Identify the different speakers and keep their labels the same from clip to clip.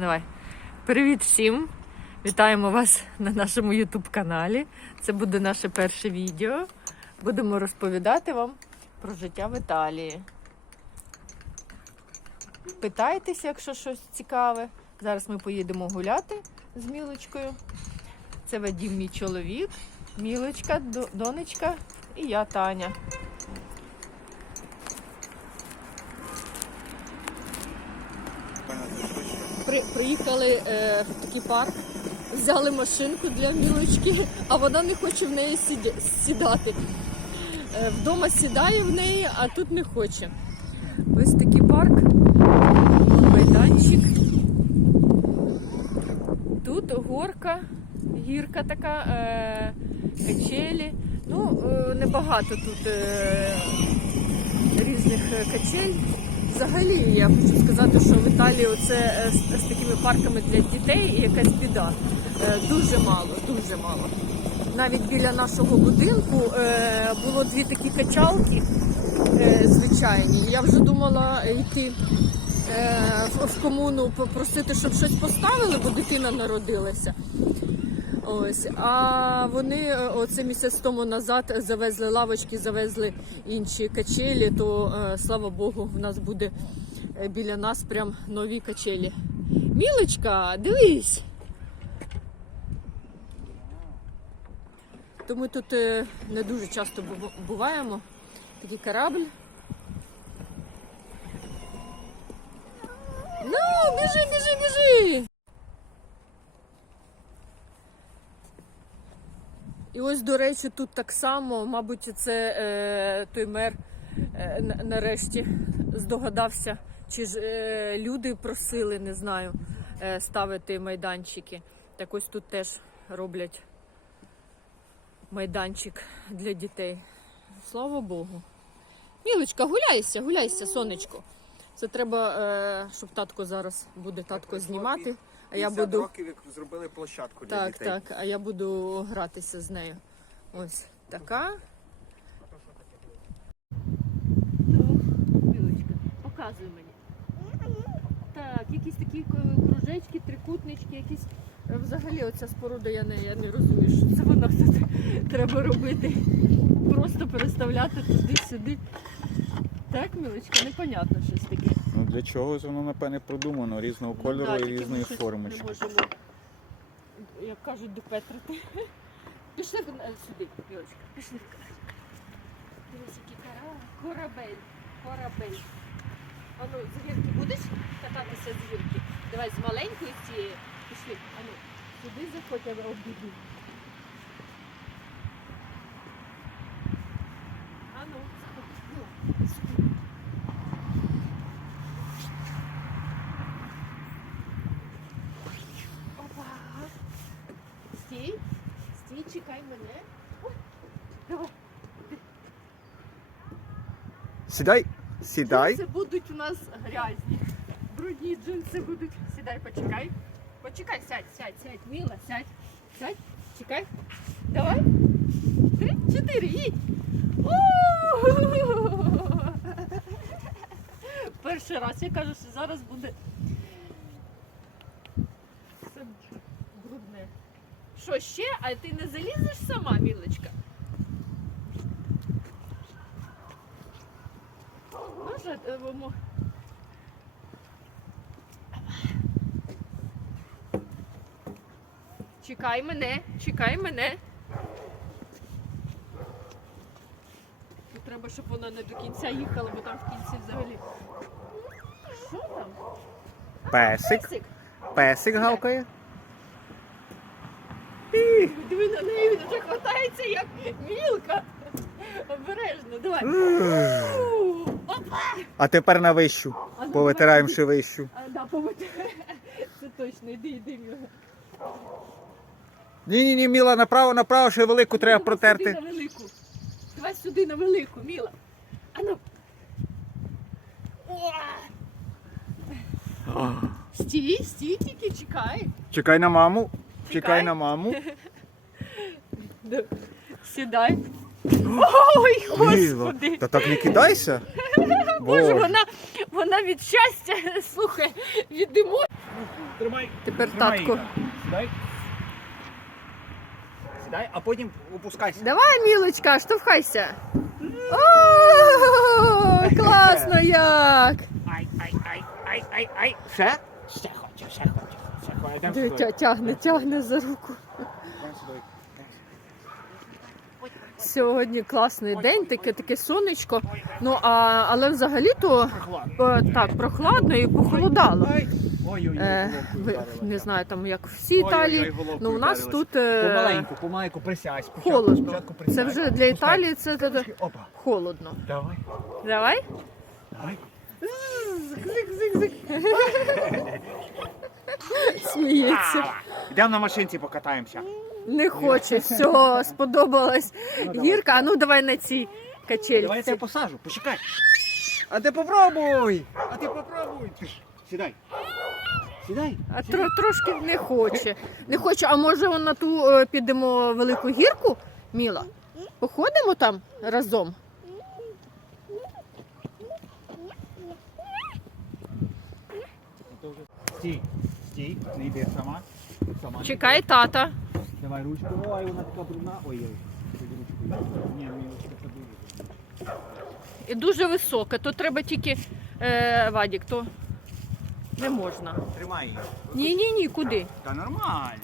Speaker 1: Давай. Привіт всім! Вітаємо вас на нашому YouTube каналі. Це буде наше перше відео. Будемо розповідати вам про життя в Італії. Питайтеся, якщо щось цікаве. Зараз ми поїдемо гуляти з Мілочкою. Це Вадім, мій чоловік, Мілочка, донечка і я Таня. При, приїхали е, в такий парк, взяли машинку для мілочки, а вона не хоче в неї сіді, сідати. Е, вдома сідає в неї, а тут не хоче. Ось такий парк, майданчик. Тут горка, гірка така, е, качелі. Ну, е, небагато тут е, різних е, качель. Взагалі, я хочу сказати, що в Італії це е, з, такими парками для дітей якась біда. Е, Дуже мало, дуже мало. Навіть біля нашого будинку е, було дві такі качалки звичайні. Я вже думала йти в комуну попросити, щоб щось поставили, бо дитина народилася. Ось, а вони е, оце місяць тому назад завезли лавочки, завезли інші качелі, то е, слава Богу, в нас буде е, біля нас прям нові качелі. Мілочка, дивись. То ми тут не дуже часто буваємо. Такий корабль. Ну, біжи, біжи, біжи! І ось, до речі, тут так само, мабуть, це е, той мер е, нарешті здогадався, чи ж е, люди просили, не знаю, е, ставити майданчики. Так ось тут теж роблять майданчик для дітей. Слава Богу. Мілочка, гуляйся, гуляйся, сонечко. Це треба, е, щоб татко зараз буде татко знімати, а я буду.
Speaker 2: років, як зробили площадку для
Speaker 1: Так,
Speaker 2: дітей.
Speaker 1: так, а я буду гратися з нею. Ось така. Ну, Білочка, показуй мені. Так, якісь такі кружечки, трикутнички, якісь. Взагалі оця споруда, я не, я не розумію, що це вона тут треба робити. Просто переставляти туди-сюди. Так, Мілочка, непонятно щось таке.
Speaker 2: Ну для чого ж воно напевне продумано різного кольору
Speaker 1: Ну, да,
Speaker 2: і
Speaker 1: ми
Speaker 2: різної
Speaker 1: щось
Speaker 2: формочки.
Speaker 1: Не можемо, як кажуть, допетрити. Пішли е, сюди, Білочка, пішли. Дивись, який кара- корабель. Корабель. Ану, з гірки будеш кататися з гірки? Давай з маленької цієї. Пішли. Ану, сюди заходь, я обійду. Ану, заходь. Ну, сюди. Опа. Стій. Стій, чекай мене. Ой, давай.
Speaker 2: Сідай, сідай.
Speaker 1: Джинси будуть у нас грязні. Брудні джинси будуть. Сідай, почекай. Почекай, сядь, сядь, сядь, мила, сядь. Сядь, чекай. Давай. Три, чотири, їдь. Перший раз я кажу, що зараз буде. Що ще? А ти не залізеш сама, Мілочка? Може, е, мо- Чекай мене, чекай мене. Тут треба, щоб вона не до кінця їхала, бо там в кінці взагалі. Що там?
Speaker 2: Песик.
Speaker 1: Песик?
Speaker 2: Песик гавкає.
Speaker 1: Диви на неї, він вже хватається, як мілка. Обережно, давай. Опа!
Speaker 2: А тепер на вищу.
Speaker 1: А ну,
Speaker 2: Повитираємо
Speaker 1: давай.
Speaker 2: ще вищу.
Speaker 1: А, да, повити. Це точно, іди, іди, Міла.
Speaker 2: Ні, ні, ні, Міла, направо, направо, ще велику треба
Speaker 1: Давай Сюди
Speaker 2: протерти.
Speaker 1: на велику. Давай сюди на велику, Міла. А ну. О! Стій, стій, тільки чекай.
Speaker 2: Чекай на маму.
Speaker 1: Чекай.
Speaker 2: Чекай на маму.
Speaker 1: Да. Сідай. Ой, господи.
Speaker 2: та так не кидайся.
Speaker 1: Боже,
Speaker 2: Боже.
Speaker 1: вона, Вона від щастя, слухай, від емоцій.
Speaker 2: Тримай.
Speaker 1: Тепер
Speaker 2: Тримай
Speaker 1: татко.
Speaker 2: її. Сідай. Сідай, а потім опускайся.
Speaker 1: Давай, мілочка, штовхайся. О, класно як!
Speaker 2: Ай, ай, ай, ай, ай, ай. Ще? Ще хочу, ще хочу. Ще.
Speaker 1: Тя- Тягне, тягне за руку.
Speaker 2: Йдемо сюди.
Speaker 1: Сьогодні класний день, таке таке сонечко. Ну а але взагалі-то е, так прохладно і похолодало. Е, не знаю, там як в всій Італії.
Speaker 2: головкою
Speaker 1: Ну у нас тут е,
Speaker 2: Помаленьку, помаленьку присядь.
Speaker 1: Холодно. Це вже для Італії це, холодно.
Speaker 2: Давай.
Speaker 1: Давай.
Speaker 2: Давай.
Speaker 1: Сміється.
Speaker 2: Йдемо на машинці покатаємося.
Speaker 1: Не хоче. Все, сподобалась гірка. А ну давай на цій
Speaker 2: Давай я
Speaker 1: качельці.
Speaker 2: тебе посажу, почекай. А ти попробуй! А ти попробуй! Ти ж, Сідай. Сідай.
Speaker 1: А тро, трошки не хоче. Не хоче. А може на ту е, підемо велику гірку, Міла? Походимо там разом?
Speaker 2: Стій. Стій, не йди сама. Сама.
Speaker 1: Чекай тата.
Speaker 2: Давай ручку. Ой, вона така брудна. Ой-ой. Ручку. Ні, мені ручка.
Speaker 1: І дуже високе, то треба тільки е, Вадік, то не можна.
Speaker 2: Тримай її.
Speaker 1: Ні, ні, ні, куди?
Speaker 2: Та нормально.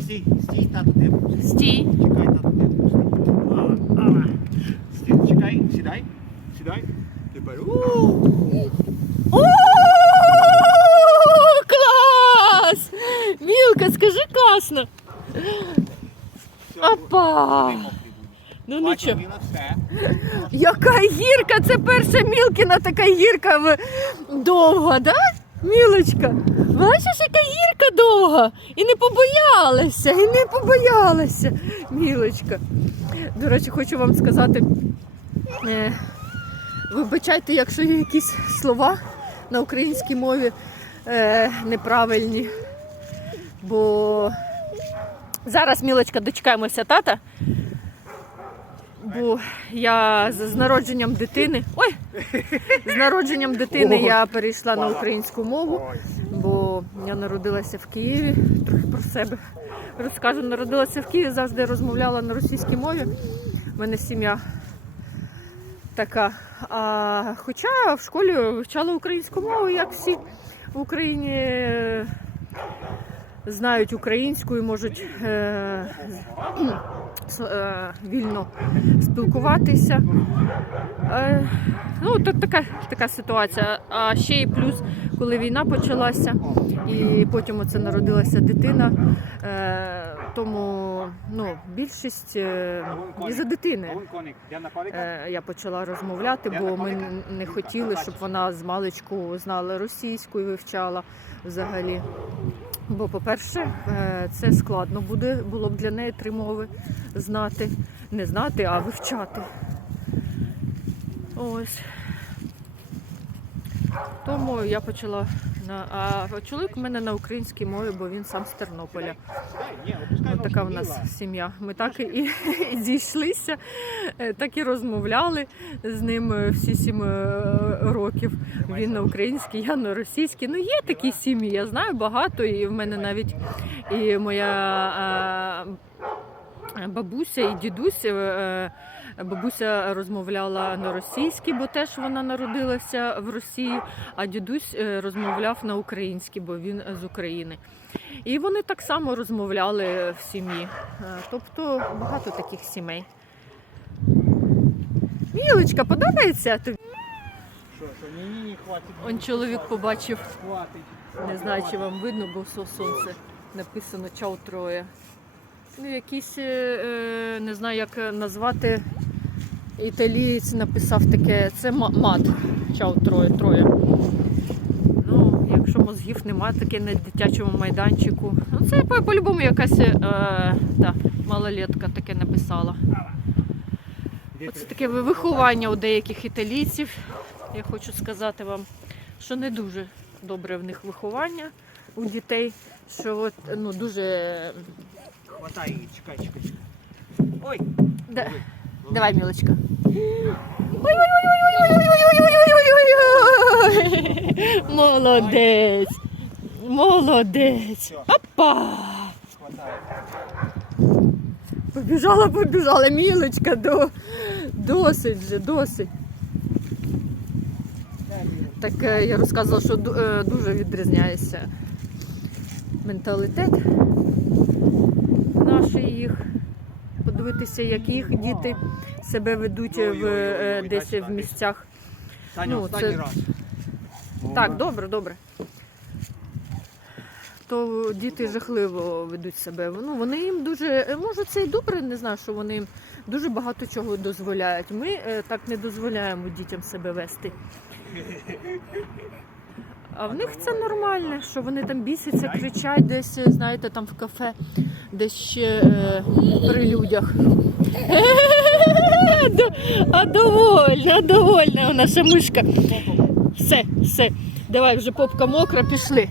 Speaker 2: Стій, стій, тату ти.
Speaker 1: Стій.
Speaker 2: Чекай, тату ти пусти. А, а. Стій, чекай, сідай. Сідай. Тепер. у
Speaker 1: О, клас! Мілка, скажи класно. Опа!
Speaker 2: будеш.
Speaker 1: Ну нічого. Яка гірка! Це перша Мілкіна така гірка в- довга, да? Мілочка? Бачиш, яка гірка довга? І не побоялася, і не побоялася, Мілочка. До речі, хочу вам сказати, е, вибачайте, якщо є якісь слова на українській мові е, неправильні. Бо зараз, Мілочка, дочекаємося тата. Бо я з, з народженням дитини. Ой! З народженням дитини я перейшла на українську мову, бо я народилася в Києві. Трохи про себе розкажу. Народилася в Києві, завжди розмовляла на російській мові. У мене сім'я така. А, хоча в школі вивчала українську мову, як всі в Україні знають українську і можуть е, е, вільно спілкуватися. Е, ну, так, така, така ситуація. А ще й плюс, коли війна почалася, і потім оце народилася дитина. Е, тому ну, більшість е, із-за дитини.
Speaker 2: Я.
Speaker 1: Е, Я почала розмовляти, бо ми не хотіли, щоб вона з маличку знала російську і вивчала взагалі. Бо, по-перше, е, це складно буде, було б для неї три мови знати. Не знати, а вивчати. Ось. Тому я почала. А чоловік у мене на українській мові, бо він сам з Тернополя. Ось така в нас сім'я. Ми так і, зійшлися, е, так і розмовляли з ним е, всі сім е, років. Він на українській, я на російській. Ну є такі сім'ї, я знаю багато, і в мене навіть і моя е, бабуся і дідусь. Бабуся розмовляла на російській, бо теж вона народилася в Росії, а дідусь е, розмовляв на українській, бо він з України. І вони так само розмовляли в сім'ї. Е, Тобто багато таких сімей. Мілочка, подобається тобі? Он чоловік побачив, не знаю, чи вам видно, бо со- сонце написано чау троє. Ну, якийсь, е, е, не знаю, як назвати. Італієць написав таке, це мат. Чау троє, троє. Ну, якщо мозгів нема, таке на дитячому майданчику. Ну, це по- по-любому якась е, да, малолетка таке написала. Оце таке виховання у деяких італійців. Я хочу сказати вам, що не дуже добре в них виховання у дітей, що от, ну, дуже.
Speaker 2: Хватай її, чекай, чекай, чекай. Ой!
Speaker 1: Да. Лови, Ой-ой-ой. Молодець! Молодець! Опа! Побіжала, побіжала, мілочка, до... досить вже, досить. Так я розказувала, що дуже відрізняється менталітет наших їх. Подивитися, як їх діти себе ведуть в, е, десь в місцях. Ну, це- Так, добре, добре. То діти жахливо ведуть себе. Ну, вони їм дуже, е, може, це і добре, не знаю, що вони їм дуже багато чого дозволяють. Ми е, так не дозволяємо дітям себе вести. А в них це нормально, що вони там бісяться, кричать десь, знаєте, там в кафе, десь ще е, при людях. А довольна, довольна наша мишка. Все, все. Давай вже попка мокра, пішли.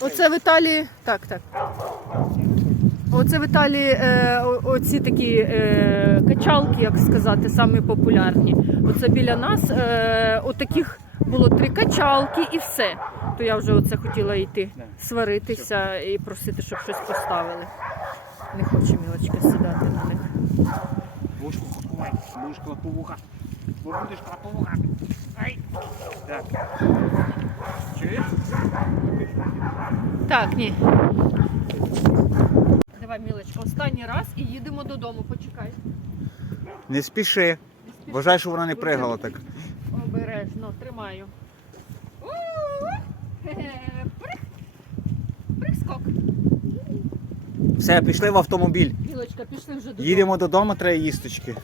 Speaker 1: Оце в Італії. Так, так. Оце в Італії е, оці такі е, качалки, як сказати, самі популярні. Оце біля нас е, отаких було три качалки і все. То я вже оце хотіла йти сваритися і просити, щоб щось поставили. Не хоче мілочка сідати на них.
Speaker 2: Вушку ховай, будеш клаповуха. Бо будеш клаповуха. Ай. Так. Чуєш?
Speaker 1: Так, ні. Давай, мілочка, останній раз і їдемо додому. Почекай.
Speaker 2: Не спіши. Вважай, що вона не пригала так.
Speaker 1: Обережно, тримаю. Прискок.
Speaker 2: Все, пішли в автомобіль.
Speaker 1: Білочка, пішли вже додому.
Speaker 2: Їдемо додому, треба їсточки.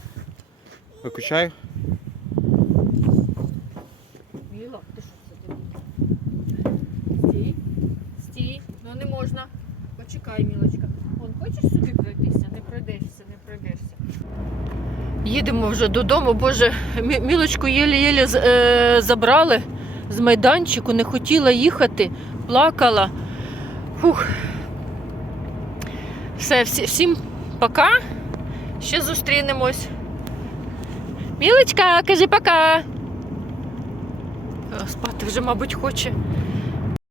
Speaker 2: Виключаю.
Speaker 1: Міла, ти що це тут? Стій. Стій. Ну не можна. Почекай, Мілочка. Вон, хочеш собі пройтися? Не пройдешся, не пройдешся. Їдемо вже додому. Боже, Мілочку єлі-єлі е, забрали з майданчику, не хотіла їхати, плакала. Фух. Все, всі, всім пока. Ще зустрінемось. Мілочка, кажи пока. Е, Спати вже, мабуть, хоче.